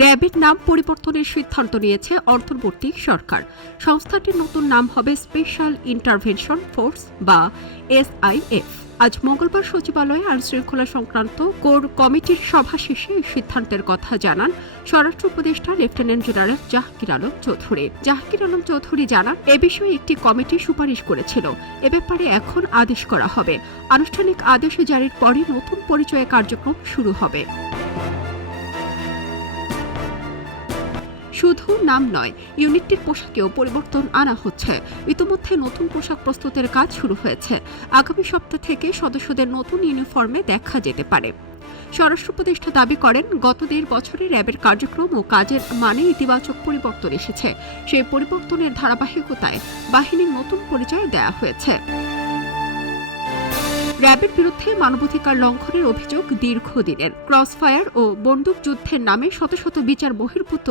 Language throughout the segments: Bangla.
র্যাবের নাম পরিবর্তনের সিদ্ধান্ত নিয়েছে অন্তর্বর্তী সরকার। সংস্থাটির নতুন নাম হবে স্পেশাল ইন্টারভেনশন ফোর্স বা SIF। আজ মঙ্গলবার সচিবালয়ে আইনশৃঙ্খলা সংক্রান্ত কোর কমিটির সভা শেষে এই সিদ্ধান্তের কথা জানান স্বরাষ্ট্র উপদেষ্টা লেফটেন্যান্ট জেনারেল জাহাঙ্গীর আলম চৌধুরী। জাহাঙ্গীর আলম চৌধুরী জানান, এ বিষয়ে একটি কমিটি সুপারিশ করেছিল। এ ব্যাপারে এখন আদেশ করা হবে। আনুষ্ঠানিক আদেশ জারির পরই নতুন পরিচয় কার্যক্রম শুরু হবে। শুধু নাম নয়, ইউনিটটির পোশাকেও পরিবর্তন আনা হচ্ছে। ইতিমধ্যে নতুন পোশাক প্রস্তুতের কাজ শুরু হয়েছে। আগামী সপ্তাহ থেকে সদস্যদের নতুন ইউনিফর্মে দেখা যেতে পারে। স্বরাষ্ট্র উপদেষ্টা দাবি করেন, গত 1.5 বছরে র্যাবের কার্যক্রম ও কাজের মানে ইতিবাচক পরিবর্তন এসেছে। সেই পরিবর্তনের ধারাবাহিকতায় বাহিনীর নতুন পরিচয় দেয়া হয়েছে। র্যাবের বিরুদ্ধে মানবাধিকার লঙ্ঘনের অভিযোগ দীর্ঘদিনের। ক্রসফায়ার ও বন্দুক যুদ্ধের নামে শত শত বিচার বহির্ভূত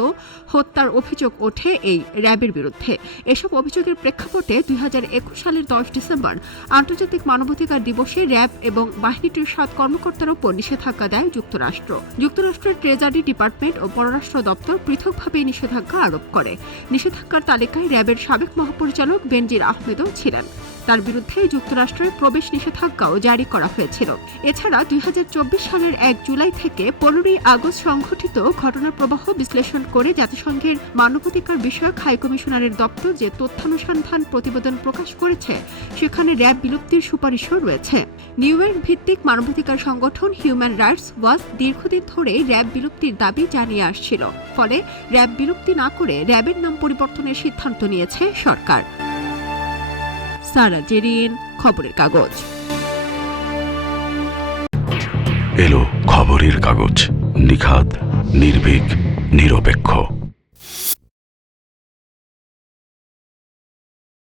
হত্যার অভিযোগ ওঠে এই র্যাবের বিরুদ্ধে। এসব অভিযোগের প্রেক্ষাপটে 2021 সালের 10 ডিসেম্বর আন্তর্জাতিক মানবাধিকার দিবসে র্যাব এবং বাহিনীটির 7 কর্মকর্তার ওপর নিষেধাজ্ঞা দেয় যুক্তরাষ্ট্র। যুক্তরাষ্ট্রের ট্রেজারি ডিপার্টমেন্ট ও পররাষ্ট্র দপ্তর পৃথকভাবে নিষেধাজ্ঞা আরোপ করে। নিষেধাজ্ঞার তালিকায় র্যাবের সাবেক মহাপরিচালক বেনজির আহমেদও ছিলেন। তার বিরুদ্ধে যুক্তরাষ্ট্রের প্রবেশ নিষেধাজ্ঞাও জারি করা হয়েছিল। এছাড়া 2024 সালের 1 জুলাই থেকে 15 আগস্ট সংঘটিত ঘটনার প্রবাহ বিশ্লেষণ করে জাতিসংঘের মানবাধিকার বিষয়ক হাইকমিশনারের দপ্তর যে তথ্যানুসন্ধান প্রতিবেদন প্রকাশ করেছে, সেখানে র্যাব বিলুপ্তির সুপারিশও রয়েছে। নিউ ইয়র্ক ভিত্তিক মানবাধিকার সংগঠন হিউম্যান রাইটস ওয়াচ দীর্ঘদিন ধরে র্যাব বিলুপ্তির দাবি জানিয়ে আসছিল। ফলে র্যাব বিলুপ্তি না করে র্যাবের নাম পরিবর্তনের সিদ্ধান্ত নিয়েছে সরকার। সারা জেরিন, খবরের কাগজ। এলো খবরের কাগজ, নিখাত, নির্ভীক, নিরপেক্ষ।